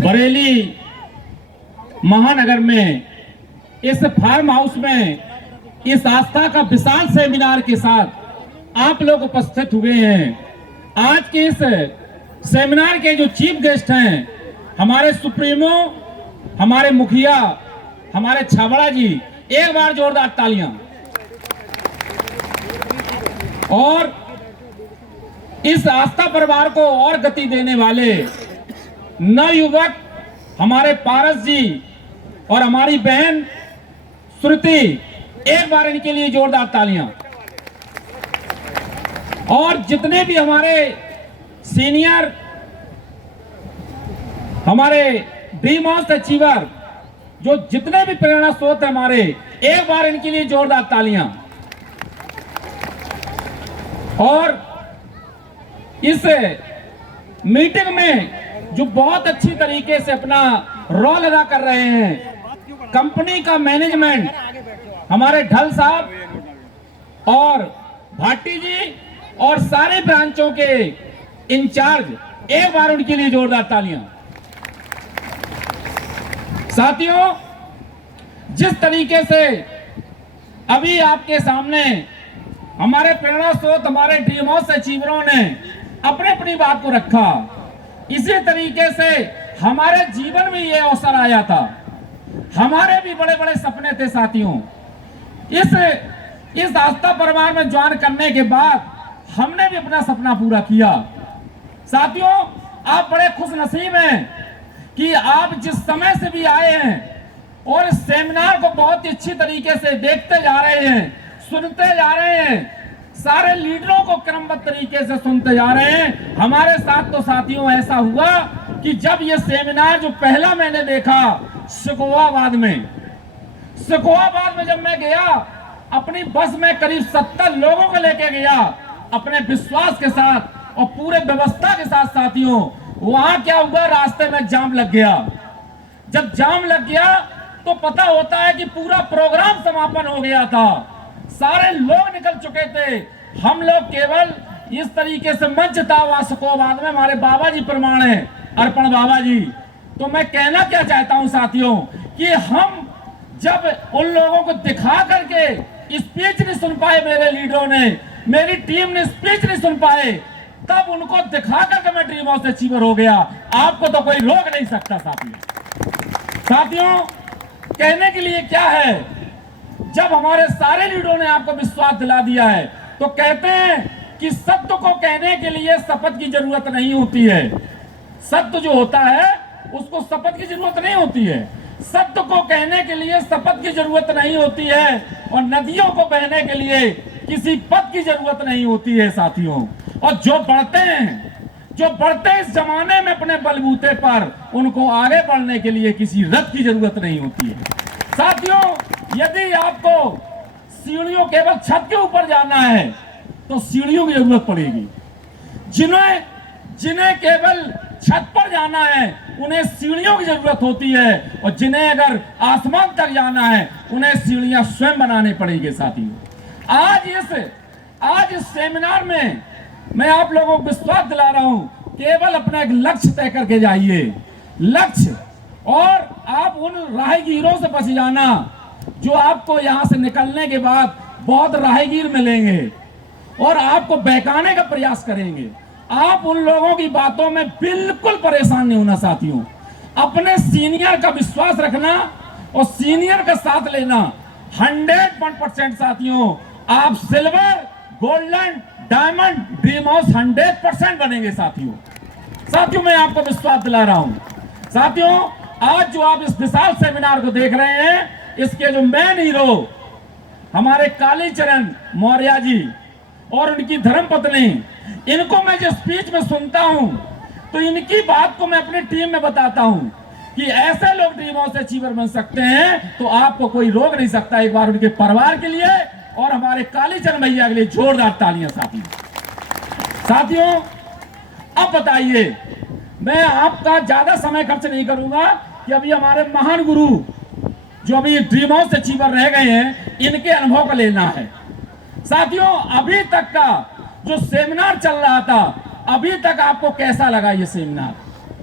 बरेली महानगर में इस फार्म हाउस में इस आस्था का विशाल सेमिनार के साथ आप लोग उपस्थित हुए हैं। आज के इस सेमिनार के जो चीफ गेस्ट हैं, हमारे सुप्रीमो, हमारे मुखिया, हमारे छाबड़ा जी, एक बार जोरदार तालियां। और इस आस्था परिवार को और गति देने वाले नवयुवक हमारे पारस जी और हमारी बहन श्रुति, एक बार इनके लिए जोरदार तालियां। और जितने भी हमारे सीनियर, हमारे ड्रीम हाउस अचीवर, जो जितने भी प्रेरणा स्रोत है हमारे, एक बार इनके लिए जोरदार तालियां। और इस मीटिंग में जो बहुत अच्छी तरीके से अपना रोल अदा कर रहे हैं, कंपनी का मैनेजमेंट, हमारे ढल साहब और भाटी जी और सारे ब्रांचों के इंचार्ज, एक बार उनके लिए जोरदार तालियां। साथियों, जिस तरीके से अभी आपके सामने हमारे प्रेरणा स्रोत, हमारे ड्रीम हाउस अचीवरों ने अपने अपनी बात को रखा, इसी तरीके से हमारे जीवन में यह अवसर आया था। हमारे भी बड़े बड़े सपने थे साथियों। इस आस्था परिवार में ज्वाइन करने के बाद हमने भी अपना सपना पूरा किया। साथियों, आप बड़े खुश नसीब हैं कि आप जिस समय से भी आए हैं और इस सेमिनार को बहुत ही अच्छी तरीके से देखते जा रहे हैं, सुनते जा रहे हैं, सारे लीडरों को क्रमबद्ध तरीके से सुनते जा रहे हैं। हमारे साथ तो साथियों ऐसा हुआ कि जब ये सेमिनार जो पहला मैंने देखा सिकोवाबाद में जब मैं गया, अपनी बस में करीब 70 लोगों को लेके गया, अपने विश्वास के साथ और पूरे व्यवस्था के साथ। साथियों, वहां क्या हुआ, रास्ते में जाम लग गया। जब जाम लग गया तो पता होता है कि पूरा प्रोग्राम समापन हो गया था, सारे लोग निकल चुके थे। हम लोग केवल इस तरीके से मंच था वहां सिकोवाबाद में, हमारे बाबा जी प्रमाण है, अर्पण बाबा जी। तो मैं कहना क्या चाहता हूं साथियों, कि हम जब उन लोगों को दिखा करके स्पीच नहीं सुन पाए, मेरे लीडरों ने, मेरी टीम ने स्पीच नहीं सुन पाए, तब उनको दिखा करके मैं ड्रीम हाउस अचीवर हो गया। आपको तो कोई रोक नहीं सकता साथियों। कहने के लिए क्या है, जब हमारे सारे लीडरों ने आपको विश्वास दिला दिया है, तो कहते हैं कि सत्य को कहने के लिए शपथ की जरूरत नहीं होती है। सत्य जो होता है उसको शपथ की जरूरत नहीं होती है। सत्य को कहने के लिए शपथ की जरूरत नहीं होती है, और नदियों को बहने के लिए किसी पद की जरूरत नहीं होती है साथियों। और जो बढ़ते इस जमाने में अपने बलबूते पर, उनको आगे बढ़ने के लिए किसी रथ की जरूरत नहीं होती है साथियों। यदि आपको सीढ़ियों, केवल छत के ऊपर जाना है तो सीढ़ियों की जरूरत पड़ेगी। जिन्हें केवल छत पर जाना है उन्हें सीढ़ियों की जरूरत होती है, और जिन्हें अगर आसमान तक जाना है उन्हें सीढ़ियां स्वयं बनानी पड़ेगी साथियों। आज इस सेमिनार में मैं आप लोगों को विश्वास दिला रहा हूं, केवल अपना एक लक्ष्य तय करके जाइए, लक्ष्य, और आप उन राहगीरों से बच जाना जो आपको यहां से निकलने के बाद बहुत राहगीर मिलेंगे और आपको बहकाने का प्रयास करेंगे। आप उन लोगों की बातों में बिल्कुल परेशान नहीं होना साथियों। अपने सीनियर का विश्वास रखना और सीनियर का साथ लेना 100% साथियों। आप silver, golden, diamond, dream house 100% बनेंगे साथियों। मैं आपको विश्वास दिला रहा हूं साथियों। आज जो आप इस विशाल सेमिनार को देख रहे हैं, इसके जो मेन हीरो हमारे कालीचरण मौर्य जी और उनकी धर्मपत्नी, इनको मैं जो स्पीच में सुनता हूं तो इनकी बात को मैं अपनी टीम में बताता हूं कि ऐसे लोग ड्रीम हाउस अचीवर बन सकते हैं, तो आपको कोई रोक नहीं सकता। एक बार उनके परिवार के लिए और हमारे कालीचरण भैया के लिए जोरदार तालियां साथियों। अब बताइए, मैं आपका ज्यादा समय खर्च नहीं करूंगा कि अभी हमारे महान गुरु जो अभी ड्रीम हाउस अचीवर रह गए हैं, इनके अनुभव का लेना है साथियों। अभी तक का जो सेमिनार चल रहा था, अभी तक आपको कैसा लगा ये सेमिनार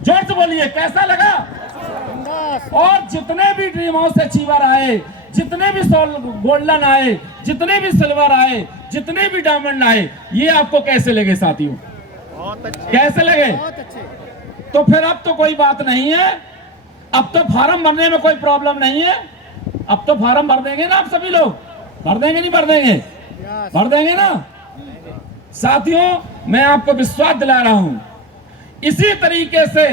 जोर से बोलिए, कैसा लगा? और जितने भी ड्रीम हाउस अचीवर आए, जितने भी गोल्डन आए, जितने भी सिल्वर आए, जितने भी डायमंड आए, ये आपको कैसे लगे साथियों? बहुत अच्छे, कैसे लगे? बहुत अच्छे। तो फिर अब तो कोई बात नहीं है, अब तो फार्म भरने में कोई प्रॉब्लम नहीं है। अब तो फार्म भर देंगे ना आप सभी लोग? भर देंगे नहीं भर देंगे? भर देंगे ना साथियों? मैं आपको विश्वास दिला रहा हूं, इसी तरीके से,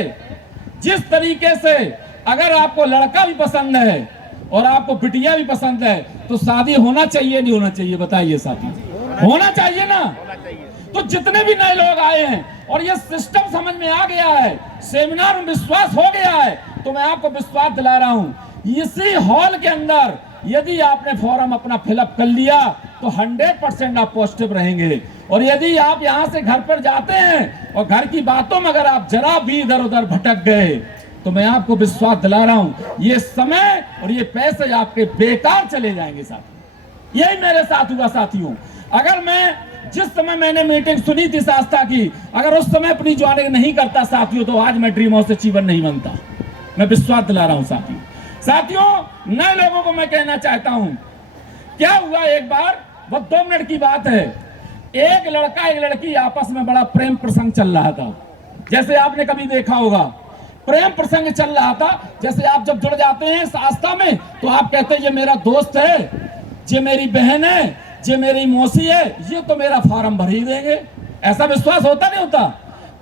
जिस तरीके से अगर आपको लड़का भी पसंद है और आपको बिटिया भी पसंद है, तो शादी होना चाहिए नहीं होना चाहिए? बताइए साथियों, होना चाहिए ना? तो जितने भी नए लोग आए हैं और ये सिस्टम समझ में आ गया है, सेमिनार में विश्वास हो गया है, तो मैं आपको विश्वास दिला रहा हूं, इसी हॉल के अंदर यदि आपने फॉर्म अपना फिलअप कर लिया तो 100% आप पॉजिटिव रहेंगे। और यदि आप यहां से घर पर जाते हैं और घर की बातों में अगर आप जरा भी इधर उधर भटक गए, तो मैं आपको विश्वास दिला रहा हूं, ये समय और ये पैसे आपके बेकार चले जाएंगे साथियों। यही मेरे साथ हुआ साथियों। अगर मैं जिस समय मैंने मीटिंग सुनी थी शास्त्रा की, अगर उस समय अपनी ज्वाइनिंग नहीं करता साथियों, तो आज मैं ड्रीम हाउस अचीवर नहीं बनता। मैं विश्वास दिला रहा हूं साथियों। साथियों, नए लोगों को मैं कहना चाहता हूं, क्या हुआ एक बार, वो 2 मिनट की बात है, एक लड़का एक लड़की आपस में बड़ा प्रेम प्रसंग चल रहा था। जैसे आपने कभी देखा होगा, प्रेम प्रसंग चल रहा था। जैसे आप जब जुड़ जाते हैं शास्त्रा में, तो आप कहते हैं ये मेरा दोस्त है, ये मेरी बहन है, ये मेरी मौसी है, ये तो मेरा फार्म भर ही देंगे। ऐसा विश्वास होता नहीं होता?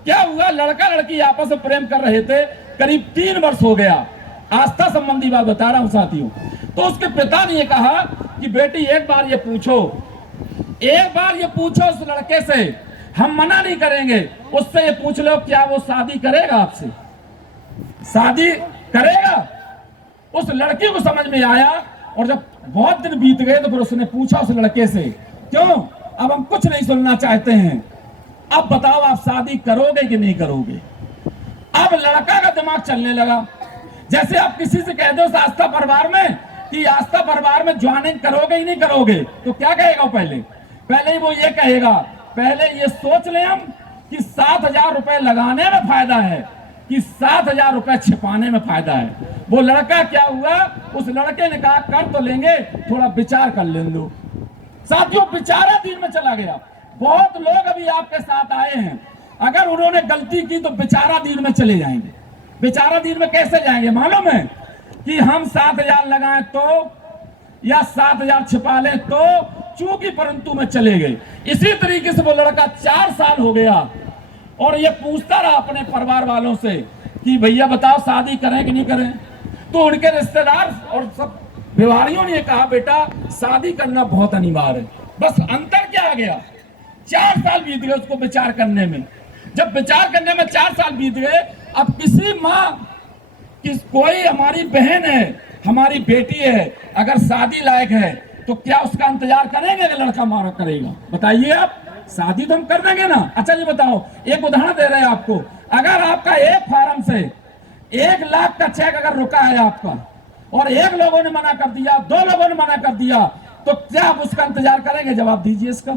क्या हुआ, लड़का लड़की आपस में प्रेम कर रहे थे, करीब 3 वर्ष हो गया। आस्था संबंधी बात बता रहा हूं साथियों। तो उसके पिता ने कहा कि बेटी एक बार ये पूछो उस लड़के से, हम मना नहीं करेंगे, उससे ये पूछ लो क्या वो शादी करेगा आपसे? शादी करेगा? उस लड़की को समझ में आया, और जब बहुत दिन बीत गए तो फिर उसने पूछा उस लड़के से, क्यों, अब हम कुछ नहीं सुनना चाहते हैं, अब बताओ आप शादी करोगे कि नहीं करोगे? अब लड़का का दिमाग चलने लगा। जैसे आप किसी से कह दो आस्था परिवार में कि आस्था परिवार में ज्वाइनिंग करोगे ही नहीं करोगे, तो क्या कहेगा? पहले ही वो ये कहेगा, पहले ये सोच लें हम कि 7,000 रुपए लगाने में फायदा है कि 7,000 रुपए छिपाने में फायदा है। वो लड़का क्या हुआ, उस लड़के ने कहा कर तो लेंगे, थोड़ा विचार कर लें दो। साथियों, विचारा दिन में चला गया। बहुत लोग अभी आपके साथ आए हैं, अगर उन्होंने गलती की तो विचारा दिन में चले जाएंगे। विचारा दिन में कैसे जाएंगे मालूम है? कि हम 7,000 लगाएं तो, या 7,000 छिपा लें तो, चूंकि परंतु में चले गए। इसी तरीके से वो लड़का 4 साल हो गया और ये पूछता रहा अपने परिवार वालों से कि भैया बताओ शादी करें कि नहीं करें? तो उनके रिश्तेदार और सब व्यवहारियों ने कहा बेटा शादी करना बहुत अनिवार्य है। बस अंतर क्या आ गया, 4 साल बीत गए उसको विचार करने में। जब विचार करने में 4 साल बीत गए, अब किसी माँ कि कोई हमारी बहन है, हमारी बेटी है, अगर शादी लायक है तो क्या उसका इंतजार करेंगे कि लड़का मारा करेगा? बताइए आप, शादी तो हम कर देंगे ना। अच्छा ये बताओ, एक उदाहरण दे रहे हैं आपको, अगर आपका एक फार्म से 1 लाख का चेक अगर रुका है आपका, और 1 लोगों ने मना कर दिया, 2 लोगों ने मना कर दिया, तो क्या आप उसका इंतजार करेंगे? जवाब दीजिए इसका।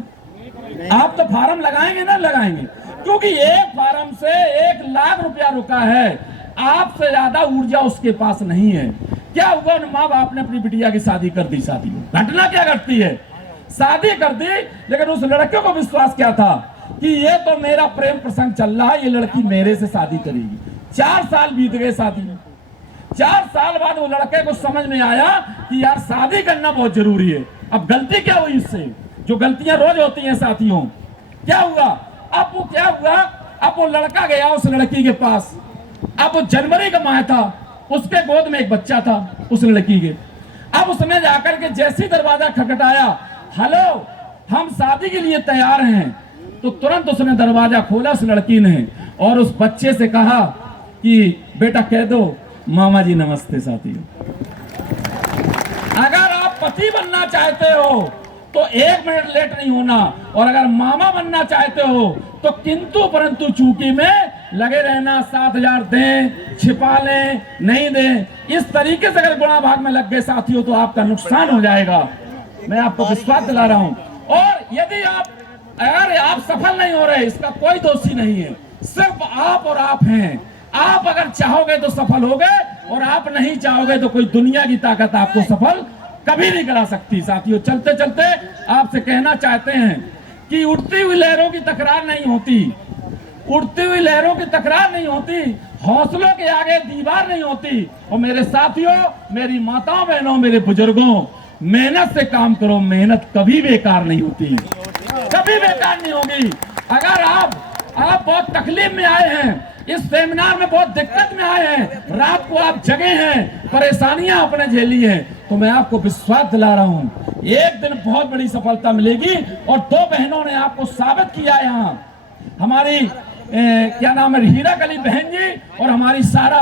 आप तो फार्म लगाएंगे ना लगाएंगे, क्योंकि एक फार्म से 1 लाख रुपया रुका है, आपसे ज्यादा ऊर्जा उसके पास नहीं है। क्या हुआ, उन माँ बाप ने अपनी बिटिया की शादी कर दी। शादी घटना क्या घटती है, शादी कर दी, लेकिन उस लड़के को विश्वास क्या था कि ये तो मेरा प्रेम प्रसंग चल रहा है, ये लड़की मेरे से शादी करेगी। 4 साल बीत गए शादी में। 4 साल बाद वो लड़के को समझ में आया कि यार शादी करना बहुत जरूरी है। अब गलती क्या हुई इससे, जो गलतियां रोज होती हैं साथियों, क्या हुआ, अब वो क्या हुआ, अब वो लड़का गया उस लड़की के पास। अब वो जनवरी का माह था, उसके गोद में एक बच्चा था उस लड़की के। अब उसने जाकर के जैसी दरवाजा खटखटाया, हेलो हम शादी के लिए तैयार हैं, तो तुरंत उसने दरवाजा खोला उस लड़की ने, और उस बच्चे से कहा कि बेटा कह दो मामा जी नमस्ते। साथियों, अगर आप पति बनना चाहते हो तो 1 मिनट लेट नहीं होना, और अगर मामा बनना चाहते हो तो किंतु परंतु चूंकि में लगे रहना। 7,000 दें, छिपा लें, नहीं दें, इस तरीके से अगर गुणा भाग में लग गए साथियों तो आपका नुकसान हो जाएगा। मैं आपको विश्वास दिला रहा हूं। और यदि अगर आप सफल नहीं हो रहे, इसका कोई दोषी नहीं है, सिर्फ आप और आप हैं। आप अगर चाहोगे तो सफल होगे, और आप नहीं चाहोगे तो कोई दुनिया की ताकत आपको सफल कभी नहीं करा सकती। साथियों, चलते चलते आपसे कहना चाहते हैं कि उड़ती हुई लहरों की तकरार नहीं होती, उड़ती हुई लहरों की तकरार नहीं होती, हौसलों के आगे दीवार नहीं होती। और मेरे साथियों, मेरी माताओं बहनों, मेरे बुजुर्गों, मेहनत से काम करो, मेहनत कभी बेकार नहीं होती, कभी बेकार नहीं होगी। अगर आप बहुत तकलीफ में आए हैं, इस सेमिनार में बहुत दिक्कत में आए हैं, रात को आप जगे हैं, परेशानियां आपने झेली हैं, तो मैं आपको विश्वास दिला रहा हूं, एक दिन बहुत बड़ी सफलता मिलेगी। और दो बहनों ने आपको साबित किया, यहाँ हमारी क्या नाम है, हीरा कली बहन जी और हमारी सारा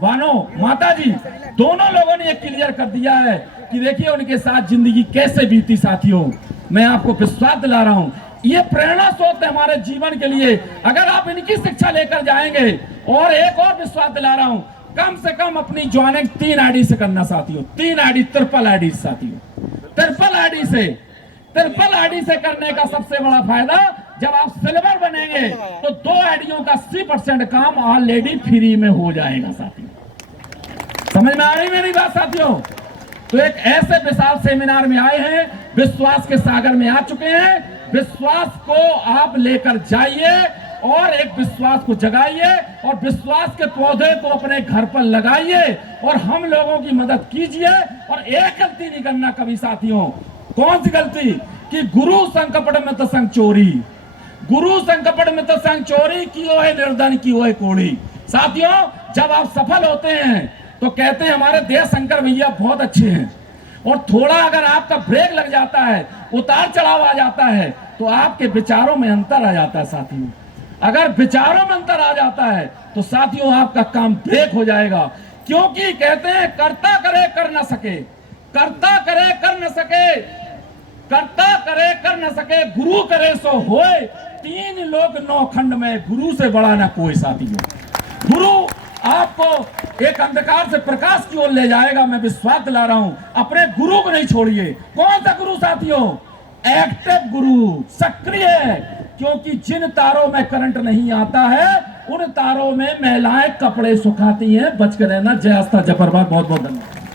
वानो माता जी, दोनों लोगों ने ये क्लियर कर दिया है कि देखिए उनके साथ जिंदगी कैसे बीती। साथियों, मैं आपको विश्वास दिला रहा हूं, ये प्रेरणा स्रोत है हमारे जीवन के लिए। अगर आप इनकी शिक्षा लेकर जाएंगे, और एक और विश्वास दिला रहा हूं, कम से कम अपनी ज्वाइनिंग 3 आईडी से करना साथियों, 3 आईडी, ट्रिपल आईडी साथियों, ट्रिपल आईडी से करने का सबसे बड़ा फायदा, जब आप सिल्वर बनेंगे तो 2 आईडियों का 80% काम ऑलरेडी फ्री में हो जाएगा। साथियों, समझ में आ रही मेरी बात साथियों? तो एक ऐसे विशाल सेमिनार में आए हैं, विश्वास के सागर में आ चुके हैं। विश्वास को आप लेकर जाइए और एक विश्वास को जगाइए, और विश्वास के पौधे को अपने घर पर लगाइए, और हम लोगों की मदद कीजिए। और एक गलती नहीं करना कभी साथियों। कौन सी गलती? कि गुरु संकट में तो संग चोरी, गुरु संकट में तो संग चोरी, कियो है निर्धन कियो है कोड़ी। साथियों, जब आप सफल होते हैं तो कहते हैं हमारे देश शंकर भैया बहुत अच्छे हैं, और थोड़ा अगर आपका ब्रेक लग जाता है, उतार चढ़ाव आ जाता है, तो आपके विचारों में अंतर आ जाता है। साथियों, अगर विचारों में अंतर आ जाता है तो साथियों आपका काम ब्रेक हो जाएगा। क्योंकि कहते हैं करता करे कर न सके, करता करे कर न सके, करता करे कर न सके, गुरु करे सो होए, 3 लोग 9 खंड में, गुरु से बड़ा ना कोई। साथियों, गुरु आपको एक अंधकार से प्रकाश की ओर ले जाएगा, मैं विश्वास दिला रहा हूं। अपने गुरु को नहीं छोड़िए। कौन सा गुरु साथियों? एक्टिव गुरु, सक्रिय। क्योंकि जिन तारों में करंट नहीं आता है, उन तारों में महिलाएं कपड़े सुखाती हैं। बच के रहना। जय आस्था, जय प्रभात। बहुत बहुत धन्यवाद।